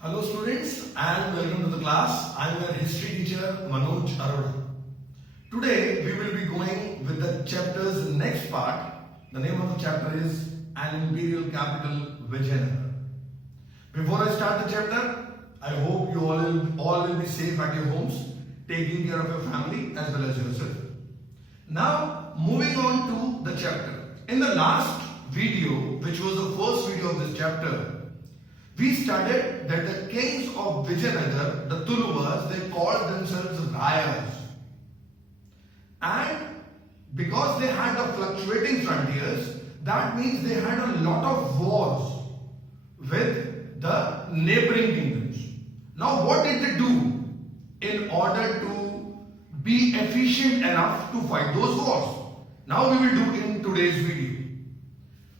Hello students and welcome to the class. I am your history teacher Manoj Arora. Today we will be going with the chapter's next part. The name of the chapter is An Imperial Capital Vijayanagara. Before I start the chapter, I hope you all will be safe at your homes, taking care of your family as well as yourself. Now moving on to the chapter. In the last video, which was the first video of this chapter, we studied that the kings of Vijayanagar, the Tuluvas, they called themselves Rayas. And because they had the fluctuating frontiers, that means they had a lot of wars with the neighboring kingdoms. Now what did they do in order to be efficient enough to fight those wars? Now we will do in today's video.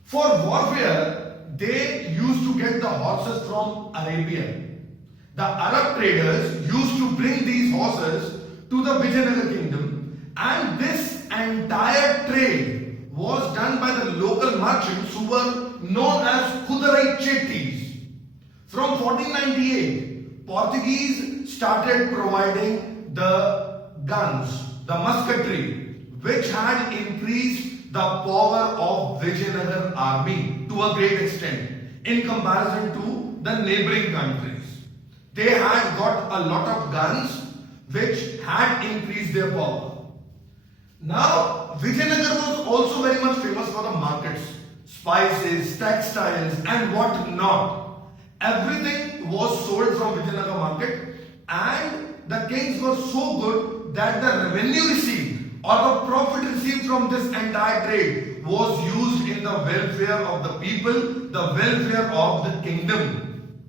For warfare, they used to get the horses from Arabia. The Arab traders used to bring these horses to the Vijayanagar kingdom, and this entire trade was done by the local merchants who were known as Kudarai Chettis. From 1498, Portuguese started providing the guns, the musketry, which had increased the power of Vijayanagar army to a great extent in comparison to the neighboring countries. They had got a lot of guns which had increased their power. Now Vijayanagar was also very much famous for the markets, spices, textiles and what not. Everything was sold from Vijayanagar market, and the kings were so good that the revenue received or the profit received from this entire trade was used in the welfare of the people, the welfare of the kingdom.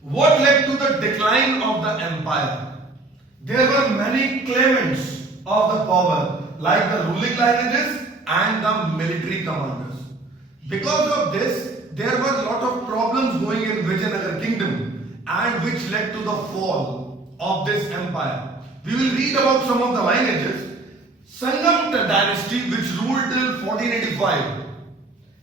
What led to the decline of the empire? There were many claimants of the power, like the ruling lineages and the military commanders. Because of this, there were a lot of problems going in Vijayanagar kingdom, and which led to the fall of this empire. We will read about some of the lineages. Sangam dynasty, which ruled till 1485.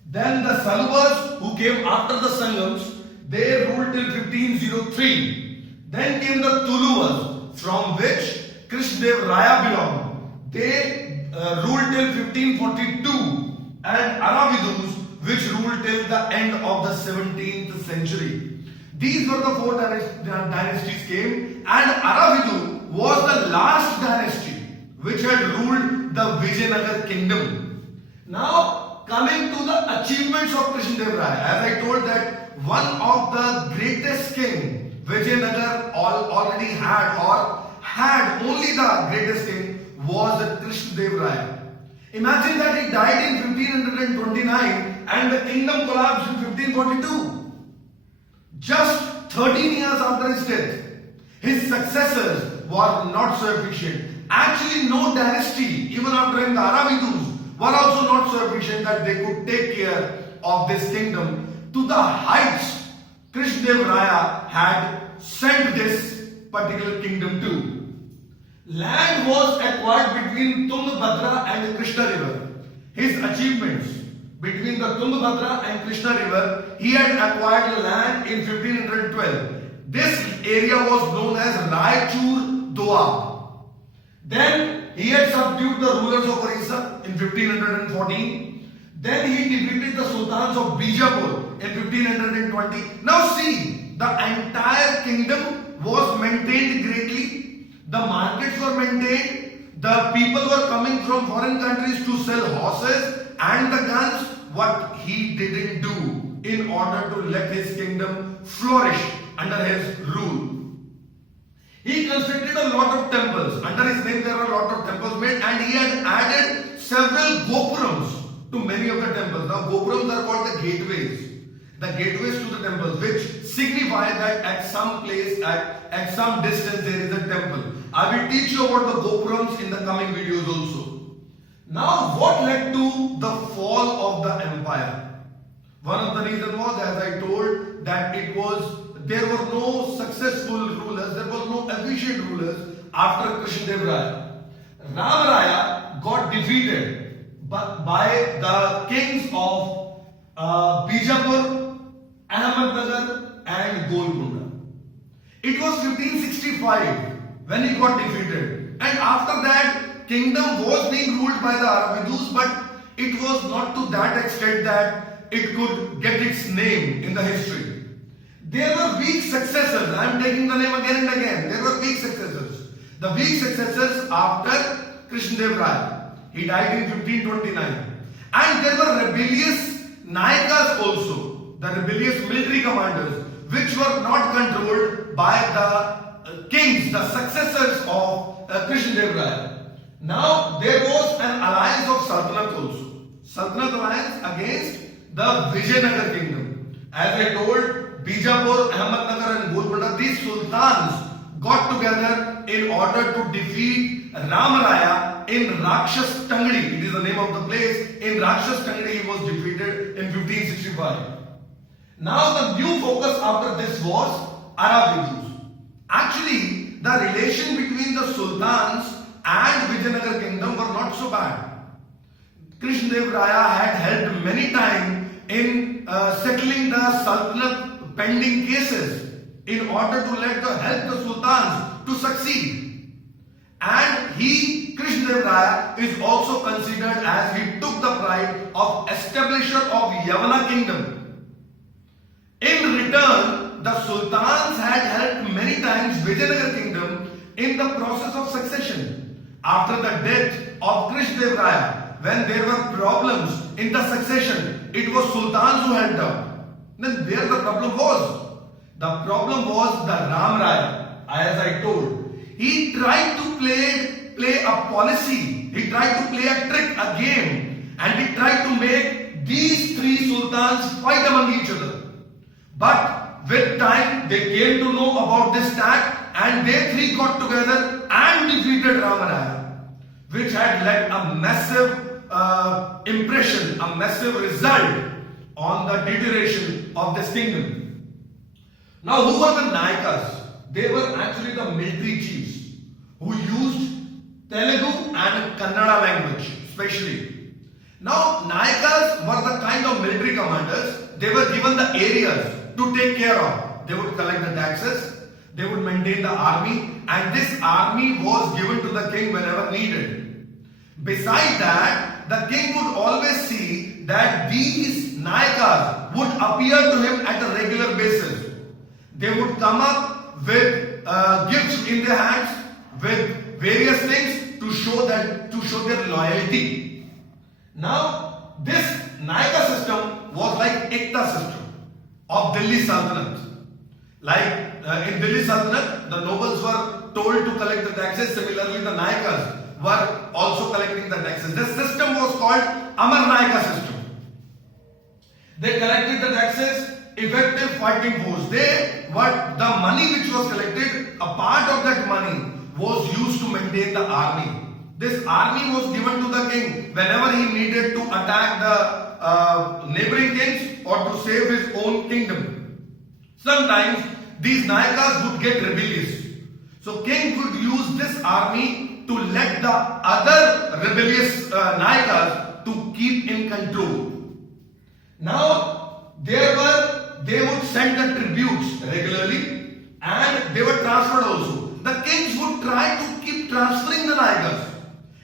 Then the Saluvas, who came after the Sangams, they ruled till 1503. Then came the Tuluvas, from which Krishnadev Raya belonged. They ruled till 1542. And Aravidus, which ruled till the end of the 17th century. These were the four dynasties came, and Aravidu was the last dynasty which had ruled the Vijayanagar kingdom. Now coming to the achievements of Krishnadev Raya, as I told that one of the greatest king Vijayanagar already had, or had only the greatest king, was Krishnadev Raya. Imagine that he died in 1529 and the kingdom collapsed in 1542. Just 13 years after his death, his successors were not so efficient. Actually, no dynasty, even after the Aravidus, were also not so efficient that they could take care of this kingdom to the heights Krishnadev Raya had sent this particular kingdom to. Land was acquired between Tungabhadra and the Krishna river. His achievements between the Tungabhadra and Krishna river, he had acquired land in 1512. This area was known as Raichur Doab. Then he had subdued the rulers of Orissa in 1514. Then he defeated the sultans of Bijapur in 1520. Now see, the entire kingdom was maintained greatly. The markets were maintained. The people were coming from foreign countries to sell horses and the guns. What he didn't do in order to let his kingdom flourish under his rule. He constructed a lot of temples. Under his name there are a lot of temples made, and he had added several gopurams to many of the temples. Now gopurams are called the gateways. The gateways to the temples, which signify that at some place, at some distance there is a temple. I will teach you about the gopurams in the coming videos also. Now what led to the fall of the empire? One of the reasons was, as I told, that there were no successful rulers, there were no efficient rulers after Krishnadev Raya. Ram Raya got defeated by the kings of Bijapur, Ahmednagar and Golconda. It was 1565 when he got defeated. And after that, kingdom was being ruled by the Aravidus, but it was not to that extent that it could get its name in the history. There were weak successors. I am taking the name again and again. There were weak successors. The weak successors after Krishnadev Raya. He died in 1529. And there were rebellious Nayakas also. The rebellious military commanders, which were not controlled by the kings, the successors of Krishnadev Raya. Now there was an alliance of Sultanate also. Sultanate alliance against the Vijayanagar kingdom. As I told, Bijapur, Ahmednagar and Golconda, these sultans got together in order to defeat Ramaraya in Rakshas Tangdi. It is the name of the place. In Rakshas Tangdi he was defeated in 1565. Now the new focus after this was Aravidus. Actually, the relation between the sultans and Vijayanagar kingdom were not so bad. Krishnadev Raya had helped many times in settling the Sultanate pending cases in order to help the sultans to succeed. And Krishnadev Raya, is also considered as he took the pride of establisher of Yavana kingdom. In return, the sultans had helped many times Vijayanagar kingdom in the process of succession. After the death of Krishnadev Raya, when there were problems in the succession, it was sultans who helped out. Then where the problem was? The problem was the Ram Raya, as I told. He tried to play a policy. He tried to play a trick, a game. And he tried to make these three sultans fight among each other. But with time, they came to know about this tact and they three got together and defeated Ramaraya, which had led a massive impression, a massive result on the deterioration of this kingdom. Now, who were the Nayakas? They were actually the military chiefs who used Telugu and Kannada language, especially. Now, Nayakas were the kind of military commanders. They were given the areas to take care of. They would collect the taxes, they would maintain the army, and this army was given to the king whenever needed. Besides that, the king would always see that these Nayakas would appear to him at a regular basis. They would come up with gifts in their hands, with various things to show their loyalty. Now, this Nayaka system was like Ekta system of Delhi Sultanate. Like in Delhi Sultanate, the nobles were told to collect the taxes. Similarly, the Nayakas were also collecting the taxes. This system was called Amar Nayaka system. They collected the taxes, effective fighting force. The money which was collected, a part of that money was used to maintain the army. This army was given to the king whenever he needed to attack the neighboring kings or to save his own kingdom. Sometimes these Nayakas would get rebellious. So king would use this army to let the other rebellious Nayakas to keep in control. Now, they would send the tributes regularly and they were transferred also. The kings would try to keep transferring the Nayakas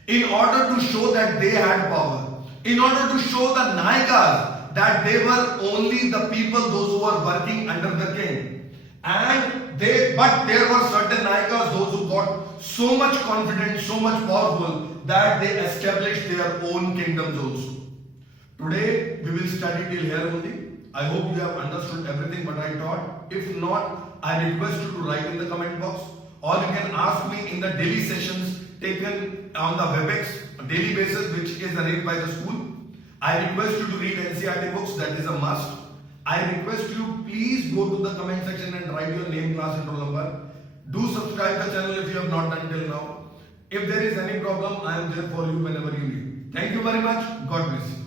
in order to show that they had power, in order to show the Nayakas that they were only the people, those who were working under the king. But there were certain Nayakas, those who got so much confident, so much powerful that they established their own kingdoms also. Today we will study till here only. I hope you have understood everything what I taught. If not, I request you to write in the comment box, or you can ask me in the daily sessions taken on the WebEx daily basis, which is arranged by the school. I request you to read NCERT books, that is a must. I request you, please go to the comment section and write your name, class and roll number. Do subscribe the channel if you have not done till now. If there is any problem, I am there for you whenever you need. Thank you very much. God bless you.